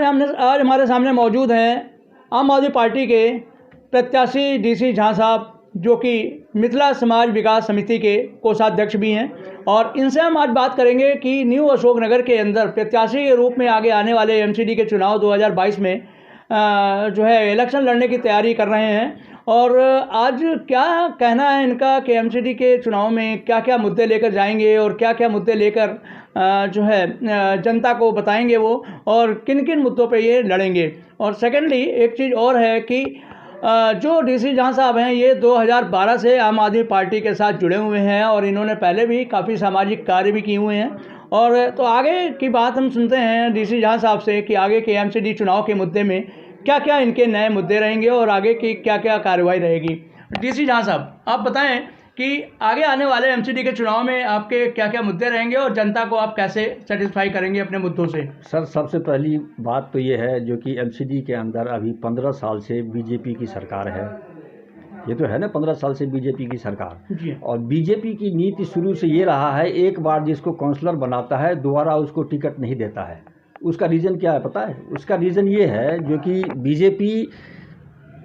आज हमारे सामने मौजूद हैं आम आदमी पार्टी के प्रत्याशी डीसी झा साहब, जो कि मिथिला समाज विकास समिति के कोषाध्यक्ष भी हैं, और इनसे हम आज बात करेंगे कि न्यू अशोकनगर के अंदर प्रत्याशी के रूप में आगे आने वाले एमसीडी के चुनाव 2022 में जो है इलेक्शन लड़ने की तैयारी कर रहे हैं। और आज क्या कहना है इनका कि एमसीडी के चुनाव में क्या क्या मुद्दे लेकर जाएंगे और क्या क्या मुद्दे लेकर जो है जनता को बताएंगे वो, और किन किन मुद्दों पे ये लड़ेंगे। और सेकेंडली एक चीज़ और है कि जो डीसी झा साहब हैं ये 2012 से आम आदमी पार्टी के साथ जुड़े हुए हैं और इन्होंने पहले भी काफ़ी सामाजिक कार्य भी किए हुए हैं। और तो आगे की बात हम सुनते हैं डीसी झा साहब से कि आगे के एमसीडी चुनाव के मुद्दे में क्या क्या इनके नए मुद्दे रहेंगे और आगे की क्या क्या कार्रवाई रहेगी। डीसी झा साहब, आप बताएं कि आगे आने वाले एमसीडी के चुनाव में आपके क्या क्या मुद्दे रहेंगे और जनता को आप कैसे सेटिस्फाई करेंगे अपने मुद्दों से। सर, सबसे पहली बात तो ये है जो कि एमसीडी के अंदर अभी 15 साल से बीजेपी की सरकार है। ये तो है ना, 15 साल से बीजेपी की सरकार जी। और बीजेपी की नीति शुरू से ये रहा है, एक बार जिसको काउंसलर बनाता है दोबारा उसको टिकट नहीं देता है। उसका रीज़न क्या है पता है? उसका रीज़न ये है जो कि बीजेपी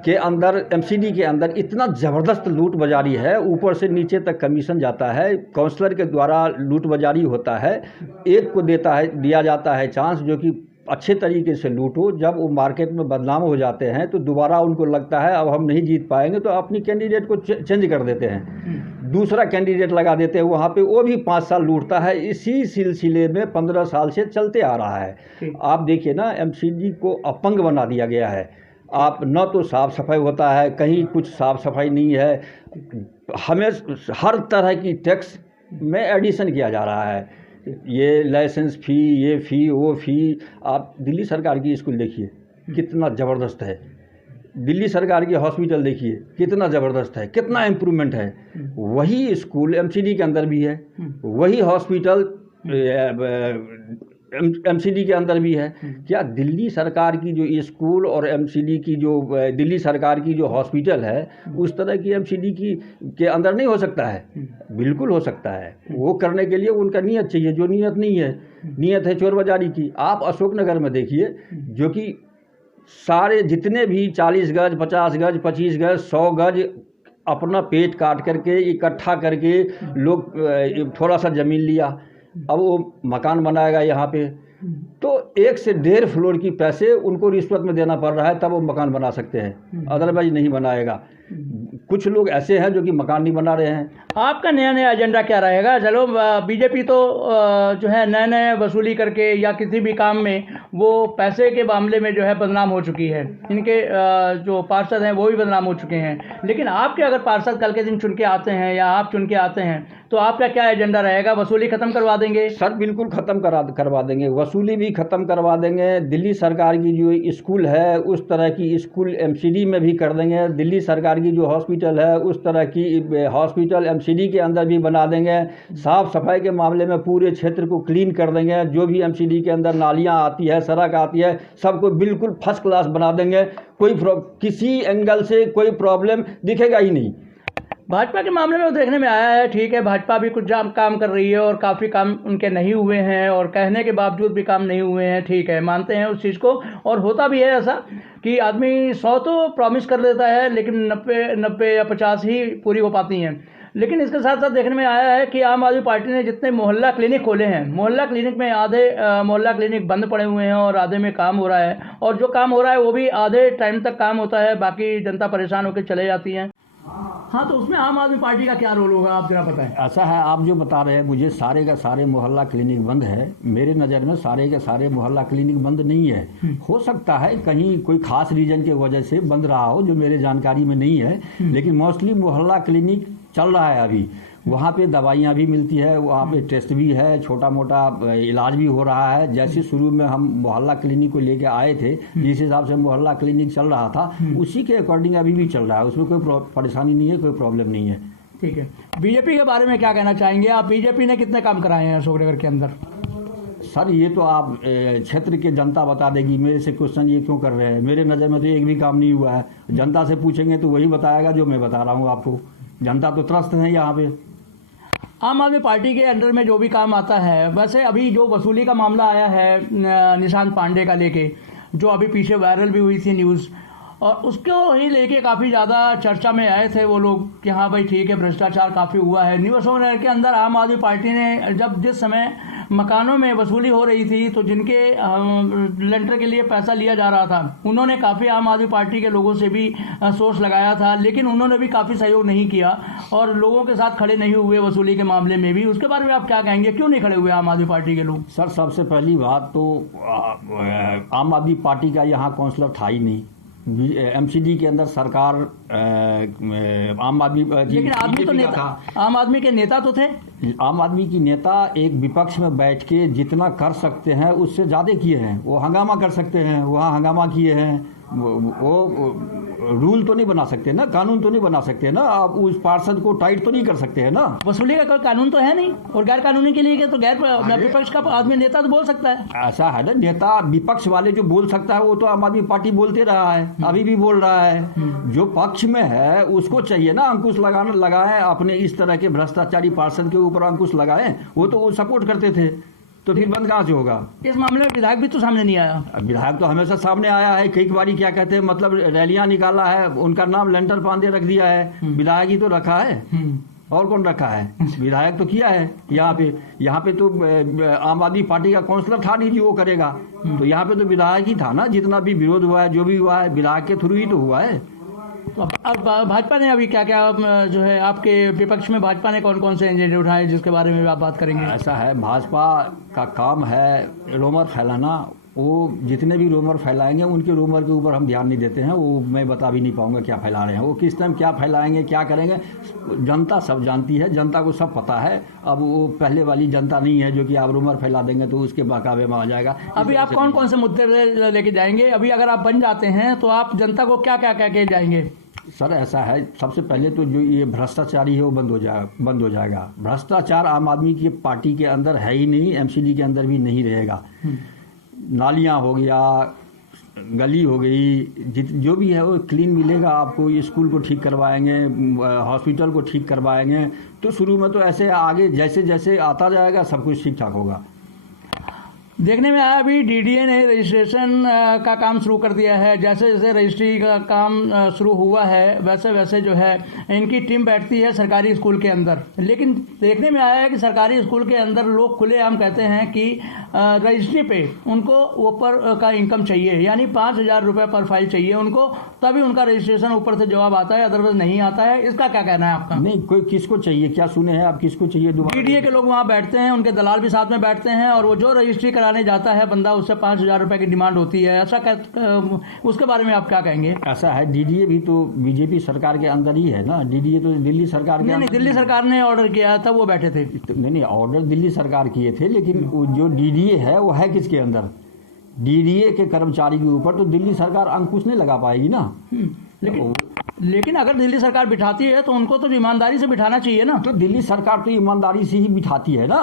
के अंदर, एमसीडी के अंदर इतना ज़बरदस्त लूट बाजारी है, ऊपर से नीचे तक कमीशन जाता है, काउंसलर के द्वारा लूट बाजारी होता है। एक को दिया जाता है चांस जो कि अच्छे तरीके से लूटो, जब वो मार्केट में बदनाम हो जाते हैं तो दोबारा उनको लगता है अब हम नहीं जीत पाएंगे तो अपनी कैंडिडेट को चेंज कर देते हैं, दूसरा कैंडिडेट लगा देते हैं वहाँ पे, वो भी 5 साल लूटता है। इसी सिलसिले में 15 साल से चलते आ रहा है। आप देखिए ना, एमसीडी को अपंग बना दिया गया है। आप न तो साफ़ सफाई होता है, कहीं कुछ साफ़ सफाई नहीं है, हमें हर तरह की टैक्स में एडिशन किया जा रहा है। ये लाइसेंस फ़ी, ये फ़ी, वो फ़ी। आप दिल्ली सरकार की स्कूल देखिए कितना ज़बरदस्त है, दिल्ली सरकार की हॉस्पिटल देखिए कितना ज़बरदस्त है, कितना इम्प्रूवमेंट है। वही स्कूल एमसीडी के अंदर भी है, वही हॉस्पिटल एमसीडी के अंदर भी है। क्या दिल्ली सरकार की जो स्कूल और एमसीडी की जो दिल्ली सरकार की जो हॉस्पिटल है उस तरह की एमसीडी के अंदर नहीं हो सकता है? बिल्कुल हो सकता है। वो करने के लिए उनका नियत चाहिए, जो नियत नहीं है, नियत है चोर बाजारी की। आप अशोकनगर में देखिए जो कि सारे जितने भी 40 गज, 50 गज, 25 गज, 100 गज अपना पेट काट करके इकट्ठा करके लोग थोड़ा सा ज़मीन लिया, अब वो मकान बनाएगा यहाँ पे, तो 1 से 1.5 फ्लोर की पैसे उनको रिश्वत में देना पड़ रहा है, तब वो मकान बना सकते हैं, अदरवाइज नहीं बनाएगा। कुछ लोग ऐसे हैं जो कि मकान नहीं बना रहे हैं। आपका नया एजेंडा क्या रहेगा? चलो, बीजेपी तो जो है नए वसूली करके या किसी भी काम में वो पैसे के मामले में जो है बदनाम हो चुकी है, इनके जो पार्षद हैं वो भी बदनाम हो चुके हैं। लेकिन आपके अगर पार्षद कल के दिन चुन के आते हैं या आप चुन के आते हैं तो आपका क्या एजेंडा रहेगा? वसूली ख़त्म करवा देंगे? सर, बिल्कुल ख़त्म करवा देंगे, वसूली भी ख़त्म करवा देंगे। दिल्ली सरकार की जो स्कूल है उस तरह की स्कूल एमसीडी में भी कर देंगे। दिल्ली सरकार की जो हॉस्पिटल है उस तरह की हॉस्पिटल एमसीडी के अंदर भी बना देंगे। साफ़ सफाई के मामले में पूरे क्षेत्र को क्लीन कर देंगे। जो भी एमसीडी के अंदर नालियाँ आती है, सड़क आती है, सबको बिल्कुल फर्स्ट क्लास बना देंगे। किसी एंगल से कोई प्रॉब्लम दिखेगा ही नहीं। भाजपा के मामले में वो देखने में आया है, ठीक है, भाजपा भी कुछ काम कर रही है और काफ़ी काम उनके नहीं हुए हैं और कहने के बावजूद भी काम नहीं हुए हैं, ठीक है, मानते हैं उस चीज़ को। और होता भी है ऐसा कि आदमी 100 तो प्रॉमिस कर देता है लेकिन 90 या 50 ही पूरी हो पाती हैं। लेकिन इसके साथ साथ देखने में आया है कि आम आदमी पार्टी ने जितने मोहल्ला क्लिनिक खोले हैं, मोहल्ला क्लिनिक में आधे मोहल्ला क्लिनिक बंद पड़े हुए हैं और आधे में काम हो रहा है, और जो काम हो रहा है वो भी आधे टाइम तक काम होता है, बाकी जनता परेशान होकर चले जाती है। हाँ, तो उसमें आम आदमी पार्टी का क्या रोल होगा, आप जरा बताएं। ऐसा है, आप जो बता रहे हैं मुझे सारे का सारे मोहल्ला क्लिनिक बंद है, मेरे नज़र में सारे के सारे मोहल्ला क्लिनिक बंद नहीं है। हो सकता है कहीं कोई खास रीजन के वजह से बंद रहा हो जो मेरे जानकारी में नहीं है, लेकिन मोस्टली मोहल्ला क्लिनिक चल रहा है अभी। वहाँ पे दवाइयाँ भी मिलती है, वहाँ पे टेस्ट भी है, छोटा मोटा इलाज भी हो रहा है। जैसे शुरू में हम मोहल्ला क्लिनिक को लेके आए थे, जिस हिसाब से मोहल्ला क्लिनिक चल रहा था उसी के अकॉर्डिंग अभी भी चल रहा है, उसमें कोई परेशानी नहीं है, कोई प्रॉब्लम नहीं है। ठीक है, बीजेपी के बारे में क्या कहना चाहेंगे आप? बीजेपी ने कितने काम कराए हैं अशोकनगर के अंदर? सर, ये तो आप क्षेत्र के जनता बता देगी, मेरे से क्वेश्चन ये क्यों कर रहे हैं? मेरे नज़र में तो एक भी काम नहीं हुआ है। जनता से पूछेंगे तो वही बताएगा जो मैं बता रहा हूँ आपको। जनता तो त्रस्त है यहाँ पे। आम आदमी पार्टी के अंडर में जो भी काम आता है, वैसे अभी जो वसूली का मामला आया है निशांत पांडे का लेके, जो अभी पीछे वायरल भी हुई थी न्यूज़, और उसको ही लेके काफ़ी ज़्यादा चर्चा में आए थे वो लोग कि हाँ भाई ठीक है, भ्रष्टाचार काफ़ी हुआ है। न्यूज़ ओनर के अंदर आम आदमी पार्टी ने जिस समय मकानों में वसूली हो रही थी तो जिनके लेंटर के लिए पैसा लिया जा रहा था, उन्होंने काफ़ी आम आदमी पार्टी के लोगों से भी सोर्स लगाया था, लेकिन उन्होंने भी काफ़ी सहयोग नहीं किया और लोगों के साथ खड़े नहीं हुए वसूली के मामले में भी। उसके बारे में आप क्या कहेंगे, क्यों नहीं खड़े हुए आम आदमी पार्टी के लोग? सर, सबसे पहली बात तो आम आदमी पार्टी का यहाँ काउंसलर था ही नहीं। एमसीडी के अंदर सरकार आम आदमी लेकिन आदमी तो नेता, आम आदमी के नेता तो थे। आम आदमी की नेता एक विपक्ष में बैठ के जितना कर सकते हैं उससे ज़्यादा किए हैं। वो हंगामा कर सकते हैं, वहाँ हंगामा किए हैं। वो रूल तो नहीं बना सकते ना, कानून तो नहीं बना सकते ना, आप उस पार्षद को टाइट तो नहीं कर सकते हैं ना। वसूली का कोई कानून तो है नहीं, और गैर कानूनी के लिए तो गैर विपक्ष का आदमी नेता तो बोल सकता है। ऐसा है ना, नेता विपक्ष वाले जो बोल सकता है वो तो आम आदमी पार्टी बोलते रहा है, अभी भी बोल रहा है। जो पक्ष में है उसको चाहिए ना अंकुश लगाए, अपने इस तरह के भ्रष्टाचारी पार्षद के ऊपर अंकुश लगाए। वो तो वो सपोर्ट करते थे, तो फिर बंद कहाँ से होगा? इस मामले में विधायक भी तो सामने नहीं आया। विधायक तो हमेशा सामने आया है, कई बारी क्या कहते हैं, मतलब रैलियां निकाला है, उनका नाम लेंटर पांडे रख दिया है। विधायक ही तो रखा है, और कौन रखा है? विधायक तो किया है। यहाँ पे तो आम आदमी पार्टी का काउंसलर था नहीं जो वो करेगा, तो यहाँ पे तो विधायक ही था ना। जितना भी विरोध हुआ है, जो भी हुआ है, विधायक के थ्रू ही तो हुआ है। अब भाजपा ने अभी क्या क्या जो है, आपके विपक्ष में भाजपा ने कौन कौन से एजेंडे उठाए जिसके बारे में आप बात करेंगे? ऐसा है, भाजपा का काम है रोमर फैलाना। वो जितने भी रोमर फैलाएंगे उनके रोमर के ऊपर हम ध्यान नहीं देते हैं। वो मैं बता भी नहीं पाऊंगा क्या फैला रहे हैं, वो किस टाइम क्या फैलाएंगे, क्या करेंगे। जनता सब जानती है, जनता को सब पता है। अब वो पहले वाली जनता नहीं है जो कि आप रोमर फैला देंगे तो उसके बहकावे में आ जाएगा। अभी आप कौन कौन से मुद्दे लेके जाएंगे? अभी अगर आप बन जाते हैं तो आप जनता को क्या क्या कह के जाएंगे? सर, ऐसा है, सबसे पहले तो जो ये भ्रष्टाचारी है वो बंद हो जाएगा। भ्रष्टाचार आम आदमी की पार्टी के अंदर है ही नहीं, एमसीडी के अंदर भी नहीं रहेगा। नालियां हो गया, गली हो गई, जो भी है वो क्लीन मिलेगा आपको। स्कूल को ठीक करवाएंगे, हॉस्पिटल को ठीक करवाएंगे। तो शुरू में तो ऐसे आगे जैसे जैसे आता जाएगा सब कुछ ठीक ठाक होगा। देखने में आया अभी डीडीए ने रजिस्ट्रेशन का काम शुरू कर दिया है। जैसे जैसे रजिस्ट्री का काम शुरू हुआ है वैसे वैसे जो है इनकी टीम बैठती है सरकारी स्कूल के अंदर। लेकिन देखने में आया है कि सरकारी स्कूल के अंदर लोग खुलेआम कहते हैं कि रजिस्ट्री पे उनको ऊपर का इनकम चाहिए, यानी 5,000 रुपये पर फाइल चाहिए उनको, तभी उनका रजिस्ट्रेशन ऊपर से जवाब आता है, अदरवाइज नहीं आता है। इसका क्या कहना है आपका? नहीं, कोई किसको चाहिए, क्या सुने हैं आप, किसको चाहिए? डीडीए के लोग वहाँ बैठते हैं, उनके दलाल भी साथ में बैठते हैं, और वो जो रजिस्ट्री कराने जाता है बंदा, उससे 5,000 रुपये की डिमांड होती है। ऐसा उसके बारे में आप क्या कहेंगे? ऐसा है, डीडीए भी तो बीजेपी सरकार के अंदर ही है ना। डीडीए तो दिल्ली सरकार के नहीं, दिल्ली सरकार ने ऑर्डर किया था, वो बैठे थे। नहीं, ऑर्डर दिल्ली सरकार किए थे, लेकिन जो डीडीए है वो है किसके अंदर? डीडीए के कर्मचारी के ऊपर तो दिल्ली सरकार अंकुश नहीं लगा पाएगी ना। लेकिन अगर दिल्ली सरकार बिठाती है तो उनको तो ईमानदारी से बिठाना चाहिए ना। तो दिल्ली सरकार तो ईमानदारी से ही बिठाती है ना।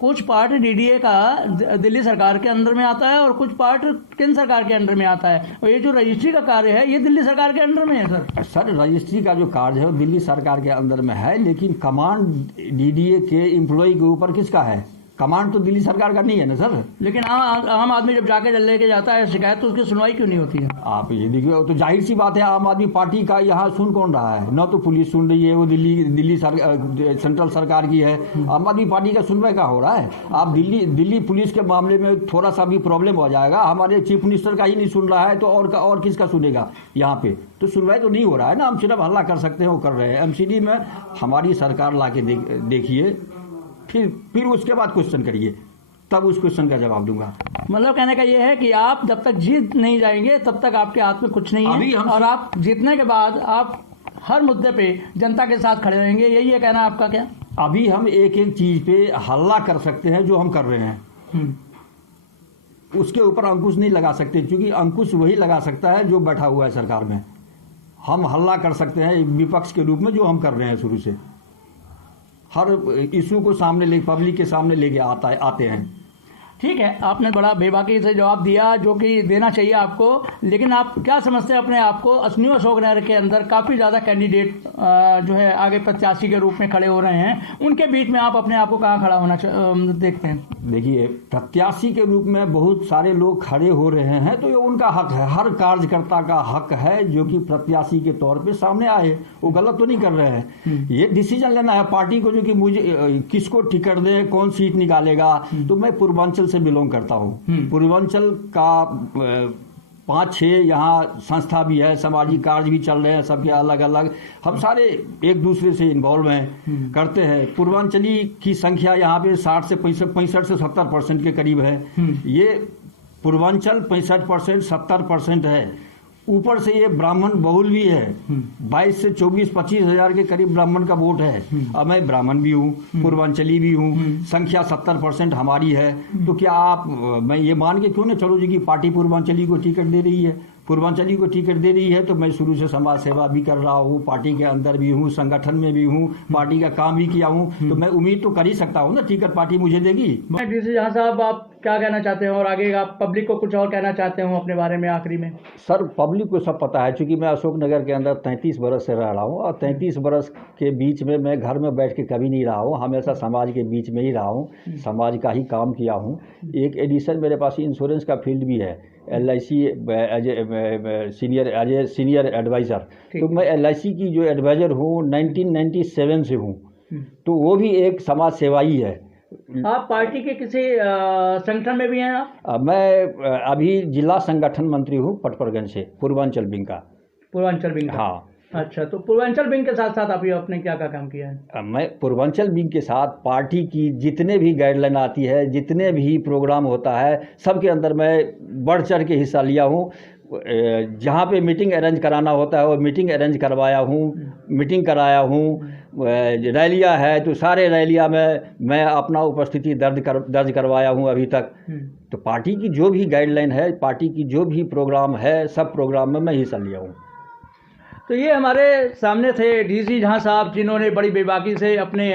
कुछ पार्ट डीडीए का दिल्ली सरकार के अंडर में आता है और कुछ पार्ट केंद्र सरकार के अंडर में आता है, और ये जो रजिस्ट्री का कार्य है ये दिल्ली सरकार के अंडर में है। सर, रजिस्ट्री का जो कार्य है वो दिल्ली सरकार के अंदर में है, लेकिन कमांड डीडीए के एम्प्लॉय के ऊपर किसका है? कमांड तो दिल्ली सरकार का नहीं है ना सर। लेकिन आम आदमी जब जाके लेके जाता है शिकायत, तो उसकी सुनवाई क्यों नहीं होती है? आप ये देखिए, तो जाहिर सी बात है आम आदमी पार्टी का यहाँ सुन कौन रहा है? न तो पुलिस सुन रही है, वो दिल्ली सेंट्रल सरकार की है। आम आदमी पार्टी का सुनवाई का हो रहा है? आप दिल्ली पुलिस के मामले में थोड़ा सा भी प्रॉब्लम हो जाएगा, हमारे चीफ मिनिस्टर का ही नहीं सुन रहा है तो और किसका सुनेगा? यहाँ पे तो सुनवाई तो नहीं हो रहा है ना। हम सिर्फ हल्ला कर सकते हैं, वो कर रहे हैं। एमसीडी में हमारी सरकार ला के देखिए, फिर उसके बाद क्वेश्चन करिए, तब उस क्वेश्चन का जवाब दूंगा। मतलब कहने का ये है कि आप जब तक जीत नहीं जाएंगे तब तक आपके हाथ में कुछ नहीं है, और आप जीतने के बाद आप हर मुद्दे पे जनता के साथ खड़े रहेंगे, यही है कहना आपका? क्या अभी हम एक एक चीज पे हल्ला कर सकते हैं जो हम कर रहे हैं, उसके ऊपर अंकुश नहीं लगा सकते, क्योंकि अंकुश वही लगा सकता है जो बैठा हुआ है सरकार में। हम हल्ला कर सकते हैं विपक्ष के रूप में, जो हम कर रहे हैं शुरू से। हर इशू को सामने ले, पब्लिक के सामने लेके आते हैं। ठीक है, आपने बड़ा बेबाकी से जवाब दिया जो कि देना चाहिए आपको, लेकिन आप क्या समझते हैं अपने आप को? न्यू अशोकनगर के अंदर काफ़ी ज़्यादा कैंडिडेट जो है आगे प्रत्याशी के रूप में खड़े हो रहे हैं, उनके बीच में आप अपने आप को कहाँ खड़ा होना देखते हैं? देखिए, प्रत्याशी के रूप में बहुत सारे लोग खड़े हो रहे हैं, तो ये उनका हक है, हर कार्यकर्ता का हक है जो कि प्रत्याशी के तौर पे सामने आए, वो गलत तो नहीं कर रहे हैं। ये डिसीजन लेना है पार्टी को जो कि मुझे किसको टिकट दे, कौन सीट निकालेगा। तो मैं पूर्वांचल से बिलोंग करता हूँ, पूर्वांचल का 5-6 यहाँ संस्था भी है, सामाजिक कार्य भी चल रहे हैं, सबके अलग अलग, हम सारे एक दूसरे से इन्वॉल्व हैं, करते हैं। पूर्वांचली की संख्या यहाँ पे 60 से 65 से 70% के करीब है। ये पूर्वांचल 65% 70% है। ऊपर से ये ब्राह्मण बहुल भी है, 22 से 24-25 हजार के करीब ब्राह्मण का वोट है। अब मैं ब्राह्मण भी हूँ, पूर्वांचली भी हूँ, संख्या 70% हमारी है। तो क्या आप, मैं ये मान के क्यों ना चलो जी कि पार्टी पूर्वांचली को टिकट दे रही है, पूर्वांचली को टिकट दे रही है, तो मैं शुरू से समाज सेवा भी कर रहा हूँ, पार्टी के अंदर भी हूँ, संगठन में भी हूँ, पार्टी का काम भी किया हूँ, तो मैं उम्मीद तो कर ही सकता हूँ ना टिकट पार्टी मुझे देगी। डीसी जहाँ साहब, आप क्या कहना चाहते हैं और आगे आप पब्लिक को कुछ और कहना चाहते हो अपने बारे में आखिरी में? सर, पब्लिक को सब पता है, क्योंकि मैं अशोकनगर के अंदर 33 बरस से रह रहा हूँ, और 33 बरस के बीच में मैं घर में बैठ के कभी नहीं रहा हूँ, हमेशा समाज के बीच में ही रहा हूँ, समाज का ही काम किया हूँ। एक एडिशन मेरे पास इंश्योरेंस का फील्ड भी है, LIC as a senior advisor. तो मैं LIC की जो एडवाइज़र हूँ 1997 से हूँ, तो वो भी एक समाज सेवा ही है। आप पार्टी के किसी संगठन में भी हैं आप? मैं अभी जिला संगठन मंत्री हूँ पटपर्गंज से, पूर्वांचल विंग का। पूर्वांचल विंग का? हाँ। अच्छा, तो पूर्वांचल विंग के साथ साथ अभी आपने क्या क्या काम किया है? मैं पूर्वांचल विंग के साथ पार्टी की जितने भी गाइडलाइन आती है, जितने भी प्रोग्राम होता है, सबके अंदर मैं बढ़ चढ़ के हिस्सा लिया हूँ। जहाँ पे मीटिंग अरेंज कराना होता है वो मीटिंग अरेंज करवाया हूँ, मीटिंग कराया हूँ। रैलियाँ है तो सारे रैलियाँ में मैं अपना उपस्थिति दर्ज करवाया हूँ अभी तक। तो पार्टी की जो भी गाइडलाइन है, पार्टी की जो भी प्रोग्राम है, सब प्रोग्राम में मैं हिस्सा लिया हूँ। तो ये हमारे सामने थे डीसी झां साहब, जिन्होंने बड़ी बेबाकी से अपने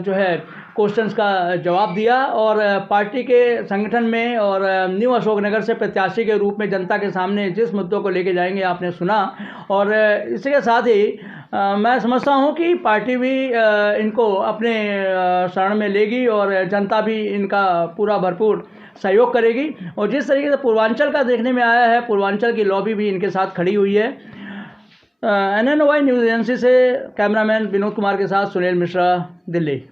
जो है क्वेश्चंस का जवाब दिया और पार्टी के संगठन में और न्यू अशोकनगर से प्रत्याशी के रूप में जनता के सामने जिस मुद्दों को लेके जाएंगे आपने सुना। और इसी के साथ ही मैं समझता हूं कि पार्टी भी इनको अपने शरण में लेगी और जनता भी इनका पूरा भरपूर सहयोग करेगी। और जिस तरीके से पूर्वांचल का देखने में आया है, पूर्वांचल की लॉबी भी इनके साथ खड़ी हुई है। NNOI न्यूज़ एजेंसी से कैमरामैन विनोद कुमार के साथ सुनील मिश्रा, दिल्ली।